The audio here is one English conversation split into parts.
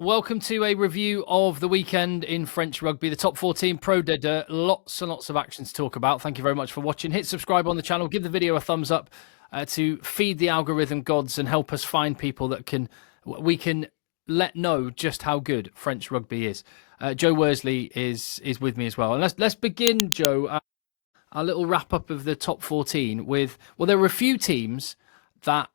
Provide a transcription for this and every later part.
Welcome to a review of the weekend in French rugby, the top 14 Pro D2. Lots and lots of action to talk about. Thank you very much for watching. Hit subscribe on the channel. Give the video a thumbs up to feed the algorithm gods and help us find people that we can let know just how good French rugby is. Joe Worsley is with me as well. And let's begin, Joe, our little wrap up of the top 14 with, well, there were a few teams that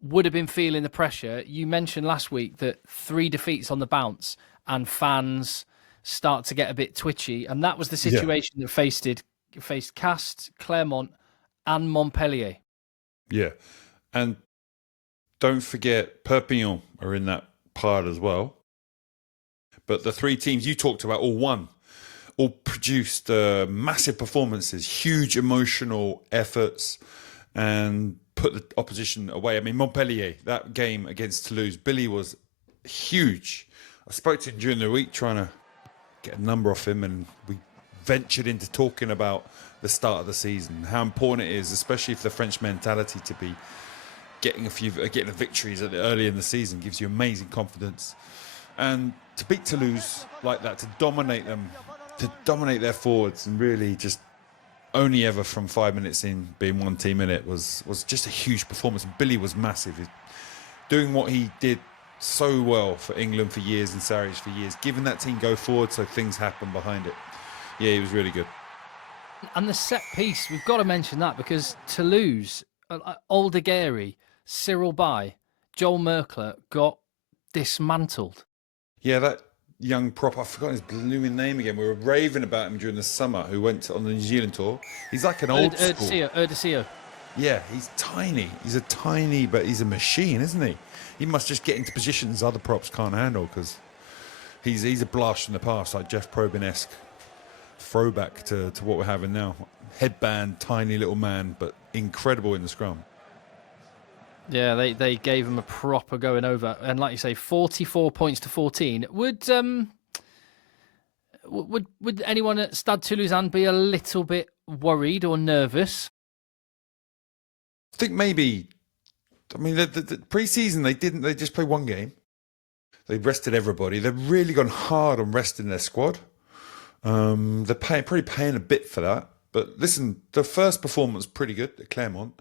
would have been feeling the pressure. You mentioned last week that 3 defeats on the bounce and fans start to get a bit twitchy, and that was the situation that faced Castres, Clermont, and Montpellier. Yeah, and don't forget Perpignan are in that part as well. But the 3 teams you talked about all won, all produced massive performances, huge emotional efforts, and put the opposition away. I mean, Montpellier, that game against Toulouse, Billy was huge. I spoke to him during the week trying to get a number off him, and we ventured into talking about the start of the season, how important it is, especially for the French mentality, to be getting the victories early in the season gives you amazing confidence. And to beat Toulouse like that, to dominate them, to dominate their forwards, and really just only ever from 5 minutes in being one team in it was just a huge performance. And Billy was massive. He's doing what he did so well for England for years and Sarries for years, giving that team go forward so things happen behind it. Yeah, he was really good. And the set piece, we've got to mention that, because Toulouse, Aldegheri, Cyril Bay, Joel Merkler got dismantled. Yeah, that young prop, I've forgotten his blooming name again. We were raving about him during the summer, who went on the New Zealand tour. He's like an old school. Erdesio. Yeah, he's tiny. But he's a machine, isn't he? He must just get into positions other props can't handle, because he's a blast from the past, like Jeff Probyn-esque throwback to what we're having now. Headband, tiny little man, but incredible in the scrum. Yeah, they gave him a proper going over, and like you say, 44 points to 14. Would anyone at Stade Toulousain be a little bit worried or nervous? I think maybe. I mean, the pre-season they just played one game. They rested everybody. They've really gone hard on resting their squad. They're probably paying a bit for that. But listen, the first performance was pretty good at Clermont.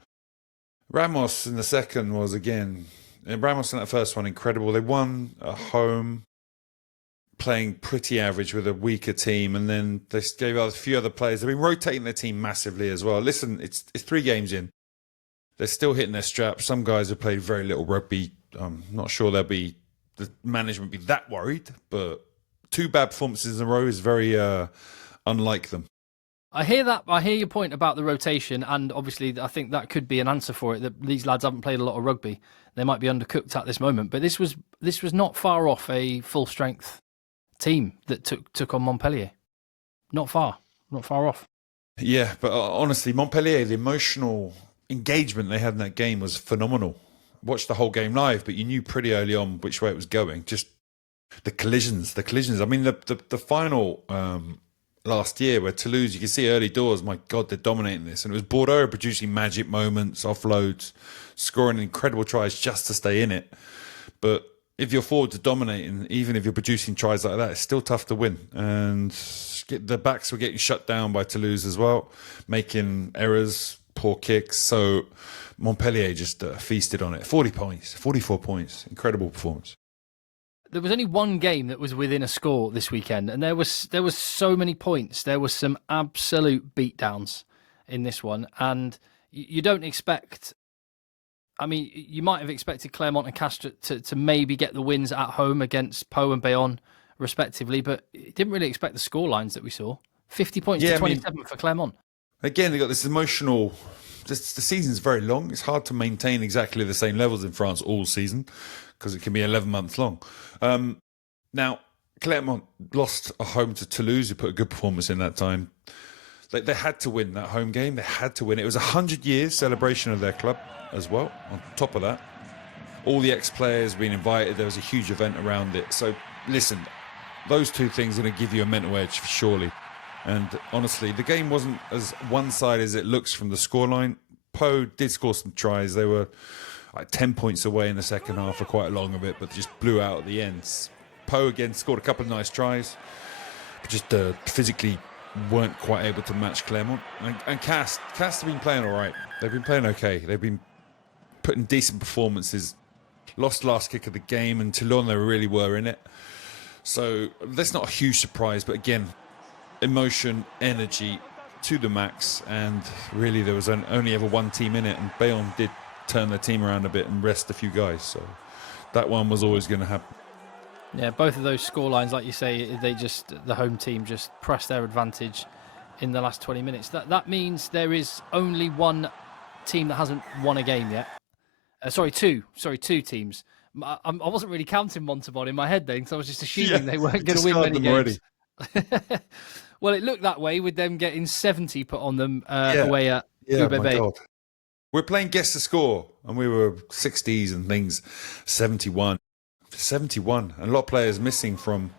Ramos in the second was, again, Ramos in that first one, incredible. They won at home, playing pretty average with a weaker team, and then they gave a few other players. They've been rotating their team massively as well. Listen, it's 3 games in. They're still hitting their straps. Some guys have played very little rugby. I'm not sure the management be that worried, but 2 bad performances in a row is very unlike them. I hear that. I hear your point about the rotation, and obviously I think that could be an answer for it, that these lads haven't played a lot of rugby. They might be undercooked at this moment, but this was not far off a full strength team that took on Montpellier. Not far off. Yeah, but honestly, Montpellier, the emotional engagement they had in that game was phenomenal. Watched the whole game live, but you knew pretty early on which way it was going. Just the collisions. I mean, the final last year where Toulouse, you can see early doors, my God, they're dominating this. And it was Bordeaux producing magic moments, offloads, scoring incredible tries just to stay in it. But if you're forward to dominating, even if you're producing tries like that, it's still tough to win. And the backs were getting shut down by Toulouse as well, making errors, poor kicks. So Montpellier just feasted on it. 40 points, 44 points. Incredible performance. There was only one game that was within a score this weekend, and there was so many points. There was some absolute beatdowns in this one, and you don't expect. I mean, you might have expected Clermont and Castres to maybe get the wins at home against Pau and Bayonne, respectively, but you didn't really expect the score lines that we saw. 50 points to 27 for Clermont. Again, they got this emotional. The season's very long. It's hard to maintain exactly the same levels in France all season, because it can be 11 months long. Now, Clermont lost a home to Toulouse, who put a good performance in that time. They had to win that home game. They had to win. It was a 100 years celebration of their club as well. On top of that, all the ex-players being invited. There was a huge event around it. So, listen, those 2 things are going to give you a mental edge, surely. And honestly, the game wasn't as one-sided as it looks from the scoreline. Pau did score some tries. They were like 10 points away in the second half for quite a long of it, but just blew out at the ends. Poe again scored a couple of nice tries, but just physically weren't quite able to match Clermont. And Cast have been playing all right. They've been playing okay. They've been putting decent performances. Lost last kick of the game, and Toulon, they really were in it. So that's not a huge surprise, but again, emotion, energy to the max, and really there was only ever one team in it, and Bayonne did turn their team around a bit and rest a few guys, so that one was always going to happen. Yeah, both of those scorelines, like you say, the home team just pressed their advantage in the last 20 minutes. That means there is only one team that hasn't won a game yet. Two teams. I wasn't really counting Montauban in my head then, because I was just assuming they weren't going to win many games. Well, it looked that way with them getting 70 put on them away at UBB. My God. We're playing guess the score, and we were 60s and things, 71. 71. And a lot of players missing from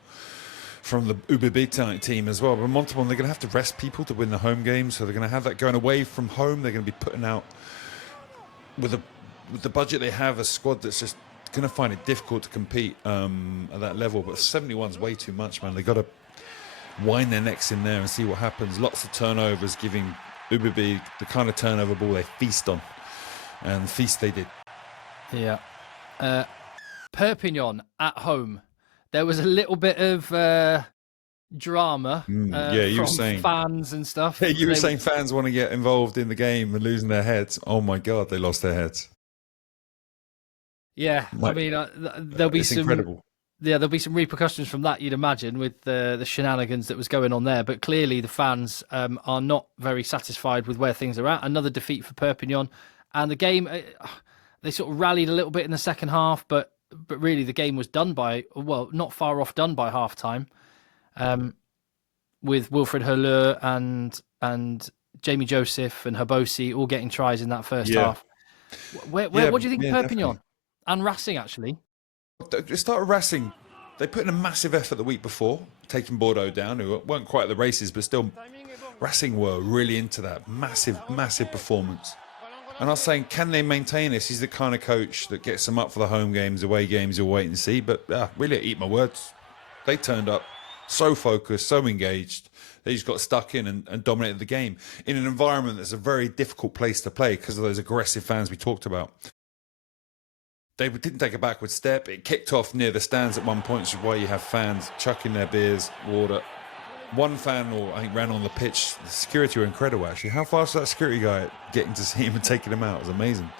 the UBB team as well. But Montauban, they're going to have to rest people to win the home game, so they're going to have that going away from home. They're going to be putting out, with the budget they have, a squad that's just going to find it difficult to compete at that level. But 71's way too much, man. They got to wind their necks in there and see what happens. Lots of turnovers, giving UBB the kind of turnover ball they feast on, and feast they did. Yeah. Perpignan at home. There was a little bit of drama you were saying fans and stuff. Yeah, you were saying fans want to get involved in the game and losing their heads. Oh my God, they lost their heads. Yeah, I mean, there'll be some incredible. Yeah, there'll be some repercussions from that, you'd imagine, with the shenanigans that was going on there. But clearly the fans are not very satisfied with where things are at. Another defeat for Perpignan. And the game, they sort of rallied a little bit in the second half, but really the game was done by, well, not far off done by half-time, with Wilfred Hurleur and Jamie Joseph and Habosi all getting tries in that first half. What do you think of Perpignan? Definitely. And Racing, actually? It started Racing. They put in a massive effort the week before, taking Bordeaux down, who weren't quite at the races, but still, Racing were really into that. Massive performance. And I was saying, can they maintain this? He's the kind of coach that gets them up for the home games, away games, you'll wait and see. But really, eat my words. They turned up so focused, so engaged. They just got stuck in and dominated the game in an environment that's a very difficult place to play because of those aggressive fans we talked about. They didn't take a backward step. It kicked off near the stands at one point, which is why you have fans chucking their beers, water. One fan, I think, ran on the pitch. The security were incredible, actually. How fast was that security guy getting to see him and taking him out? It was amazing.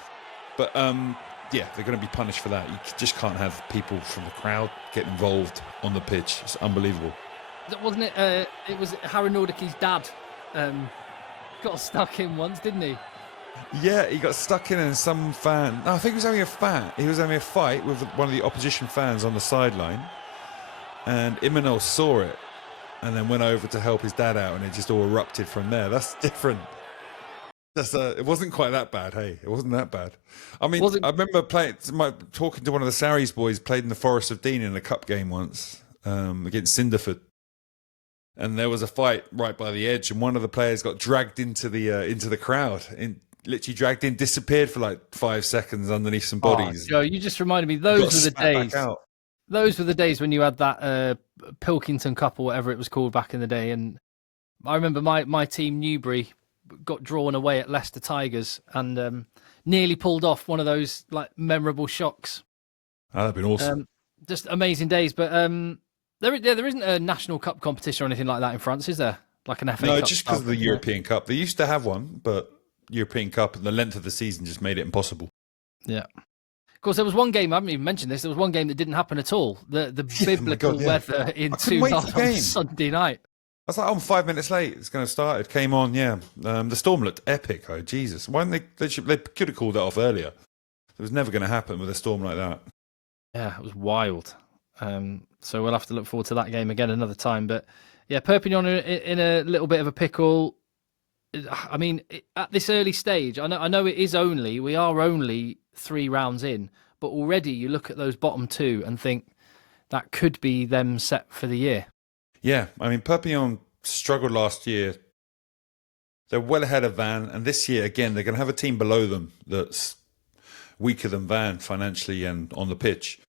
But, they're going to be punished for that. You just can't have people from the crowd get involved on the pitch. It's unbelievable. Wasn't it? It was Harry Nordick's dad got stuck in once, didn't he? Yeah, he got stuck in, and some fan. No, I think he was having a fight with one of the opposition fans on the sideline, and Imanol saw it, and then went over to help his dad out, and it just all erupted from there. That's different. It wasn't quite that bad. Hey, it wasn't that bad. I mean, I remember talking to one of the Sarries boys. Played in the Forest of Dean in a cup game once against Cinderford. And there was a fight right by the edge, and one of the players got dragged into the crowd, literally dragged in, disappeared for like 5 seconds underneath some bodies. Joe, you just reminded me. Those were the days. Those were the days when you had that Pilkington Cup or whatever it was called back in the day. And I remember my team Newbury got drawn away at Leicester Tigers and nearly pulled off one of those like memorable shocks. Oh, that'd been awesome. Just amazing days, but. There isn't a national cup competition or anything like that in France, is there? Like an FA Cup? No, just because of the European Cup. They used to have one, but European Cup and the length of the season just made it impossible. Yeah. Of course, there was one game, I haven't even mentioned this, there was one game that didn't happen at all. The biblical weather in Toulon on Sunday night. I was like, 5 minutes late. It's going to start. It came on, yeah. The storm looked epic. Oh, Jesus. Why didn't they could have called it off earlier. It was never going to happen with a storm like that. Yeah, it was wild. So we'll have to look forward to that game again another time. But yeah, Perpignan in a little bit of a pickle. I mean, at this early stage, I know we are only 3 rounds in, but already you look at those bottom 2 and think that could be them set for the year. Yeah, I mean, Perpignan struggled last year. They're well ahead of Van, and this year, again, they're going to have a team below them that's weaker than Van financially and on the pitch.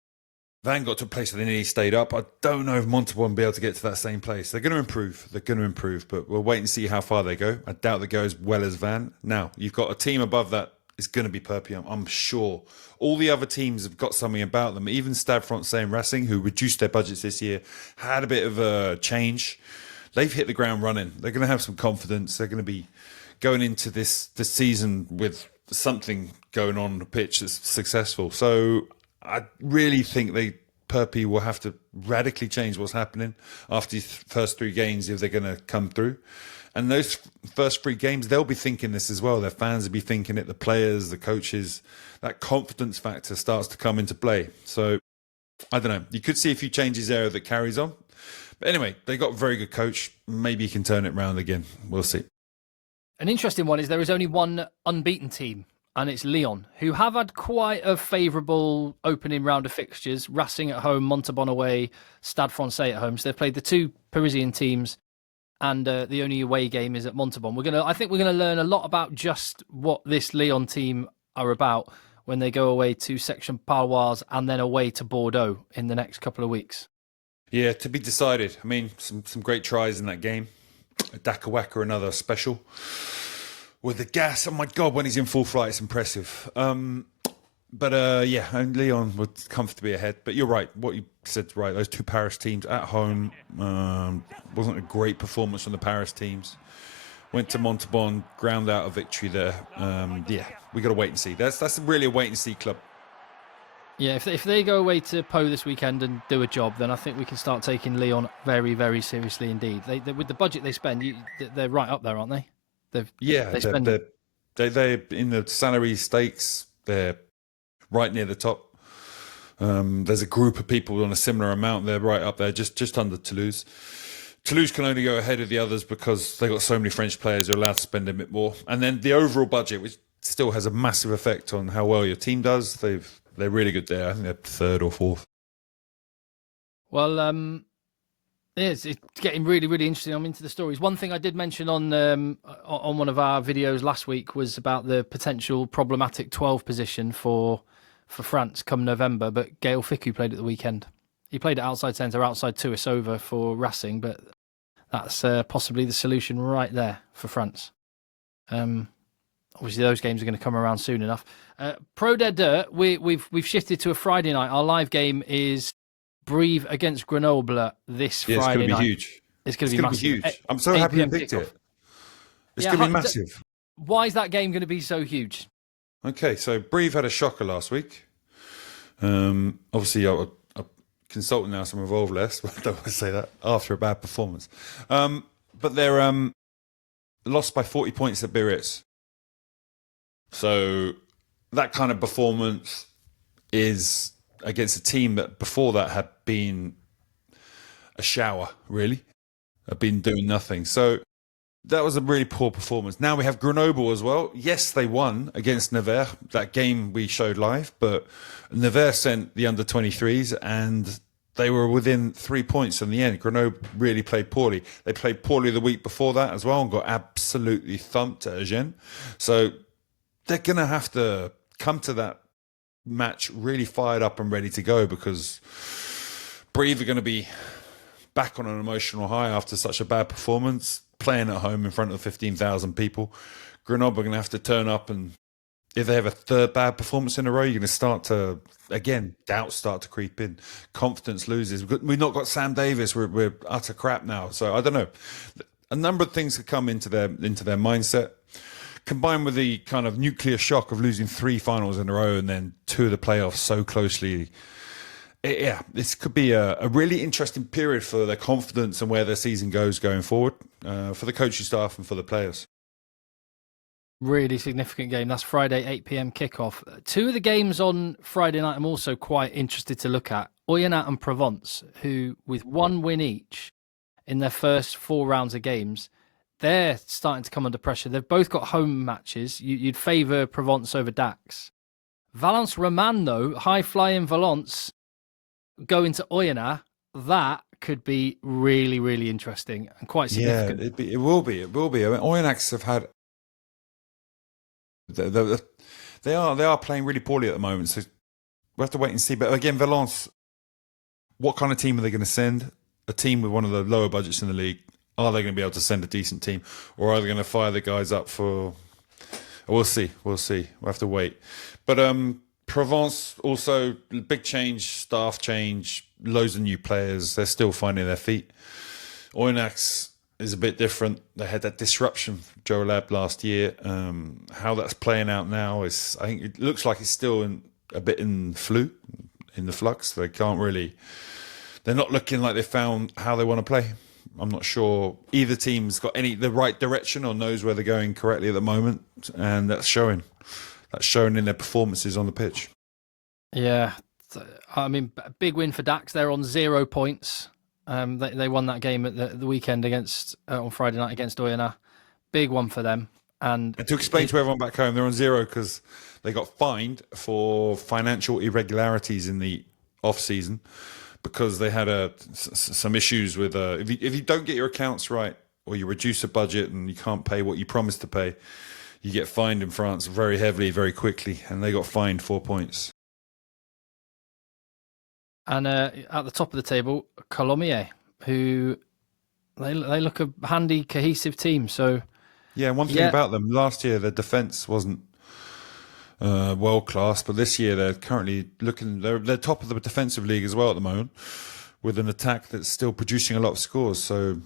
Van got to a place where they nearly stayed up. I don't know if Montauban will be able to get to that same place. They're going to improve. They're going to improve, but we'll wait and see how far they go. I doubt they go as well as Van. Now, you've got a team above that is going to be Perpignan, I'm sure. All the other teams have got something about them. Even Stade Francais and Racing, who reduced their budgets this year, had a bit of a change. They've hit the ground running. They're going to have some confidence. They're going to be going into this season with something going on the pitch that's successful. So I really think Perpy will have to radically change what's happening after these first 3 games if they're going to come through. And those first 3 games, they'll be thinking this as well. Their fans will be thinking it, the players, the coaches. That confidence factor starts to come into play. So I don't know. You could see a few changes there that carries on. But anyway, they got a very good coach. Maybe he can turn it around again. We'll see. An interesting one is there is only one unbeaten team, and it's Lyon, who have had quite a favourable opening round of fixtures. Racing at home, Montauban away, Stade Francais at home. So they've played the 2 Parisian teams, and the only away game is at Montauban. I think we're gonna learn a lot about just what this Lyon team are about when they go away to Section Paloise and then away to Bordeaux in the next couple of weeks. Yeah, to be decided. I mean, some great tries in that game. Dakawaka, another special. With the gas, oh my God, when he's in full flight, it's impressive. Yeah, and Lyon would comfortably ahead. But you're right, what you said's right. Those 2 Paris teams at home wasn't a great performance from the Paris teams. Went to Montauban, ground out a victory there. Yeah, we got to wait and see. That's really a wait and see club. Yeah, if they go away to Po this weekend and do a job, then I think we can start taking Lyon very, very seriously indeed. They with the budget they spend, they're right up there, aren't they? They're in the salary stakes. They're right near the top. There's a group of people on a similar amount. They're right up there, just under Toulouse. Toulouse can only go ahead of the others because they've got so many French players who are allowed to spend a bit more. And then the overall budget, which still has a massive effect on how well your team does. They're really good there. I think they're 3rd or 4th. Well, it's getting really, really interesting. I'm into the stories. One thing I did mention on one of our videos last week was about the potential problematic 12 position for France come November, but Gaël Fickou played at the weekend. He played at outside centre, outside Tuisova for Racing, but that's possibly the solution right there for France. Obviously, those games are going to come around soon enough. Pro D2, we've shifted to a Friday night. Our live game is Brive against Grenoble this Friday night. It's going to be huge. It's going to be massive. Huge. I'm so happy you picked it. It's going to be massive. Why is that game going to be so huge? Okay, so Brive had a shocker last week. Obviously, I'm consulting now some Revolve less, but I don't want to say that after a bad performance. But they're lost by 40 points at Biarritz. So that kind of performance is against a team that before that had been a shower, really. Had been doing nothing. So that was a really poor performance. Now we have Grenoble as well. Yes, they won against Nevers, that game we showed live, but Nevers sent the under-23s and they were within 3 points in the end. Grenoble really played poorly. They played poorly the week before that as well and got absolutely thumped at Agen. So they're going to have to come to that match really fired up and ready to go because Brive are going to be back on an emotional high after such a bad performance, playing at home in front of 15,000 people. Grenoble are going to have to turn up, and if they have a 3rd bad performance in a row, you're going to start to, again, doubts start to creep in. Confidence loses. We've not got Sam Davis. We're utter crap now. So I don't know. A number of things could come into their mindset. Combined with the kind of nuclear shock of losing 3 finals in a row and then 2 of the playoffs so closely. Yeah, this could be a really interesting period for their confidence and where their season goes going forward, for the coaching staff and for the players. Really significant game. That's Friday, 8 p.m. kickoff. 2 of the games on Friday night I'm also quite interested to look at. Oyonnax and Provence, who with 1 win each in their first 4 rounds of games, they're starting to come under pressure. They've both got home matches. You'd favour Provence over Dax. Valence Roman, though, high-flying Valence going to Oyonnax, that could be really, really interesting and quite significant. Yeah, it will be. It will be. I mean, Oyonnax have had... They are playing really poorly at the moment, so we'll have to wait and see. But again, Valence what kind of team are they going to send? A team with one of the lower budgets in the league. Are they going to be able to send a decent team, or are they going to fire the guys up for? We'll see. We'll have to wait. But Provence also big change, staff change, loads of new players. They're still finding their feet. Oyonnax is a bit different. They had that disruption from Joe Lab last year. How that's playing out now is, I think it looks like it's still a bit in the flux. They can't really. They're not looking like they found how they want to play. I'm not sure either team's got the right direction or knows where they're going correctly at the moment, and that's showing. That's showing in their performances on the pitch. Yeah, I mean, big win for Dax. They're on 0 points. They won that game at the weekend on Friday night against Oyonnax. Big one for them. And to explain to everyone back home, they're on 0 because they got fined for financial irregularities in the off season, because they had some issues with if you don't get your accounts right, or you reduce a budget and you can't pay what you promised to pay, you get fined in France very heavily, very quickly, and they got fined 4 points. And at the top of the table, Colomiers, who they look a handy, cohesive team. So yeah, one thing about them, last year their defence wasn't world class, but this year they're currently they're top of the defensive league as well at the moment, with an attack that's still producing a lot of scores. So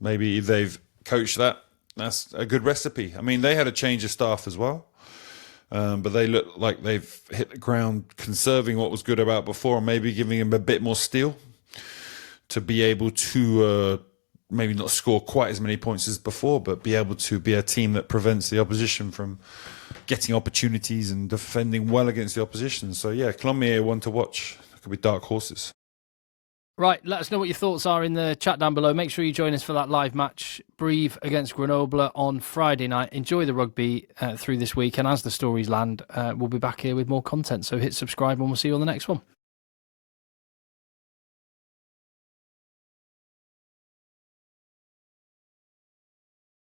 maybe if they've coached that's a good recipe. I mean, they had a change of staff as well, but they look like they've hit the ground conserving what was good about before, and maybe giving them a bit more steel to be able to maybe not score quite as many points as before, but be able to be a team that prevents the opposition from getting opportunities and defending well against the opposition. So yeah, Colomiers one to watch. It could be dark horses. Right, let us know what your thoughts are in the chat down below. Make sure you join us for that live match, Brive against Grenoble on Friday night. Enjoy the rugby through this week, and as the stories land, we'll be back here with more content. So hit subscribe and we'll see you on the next one.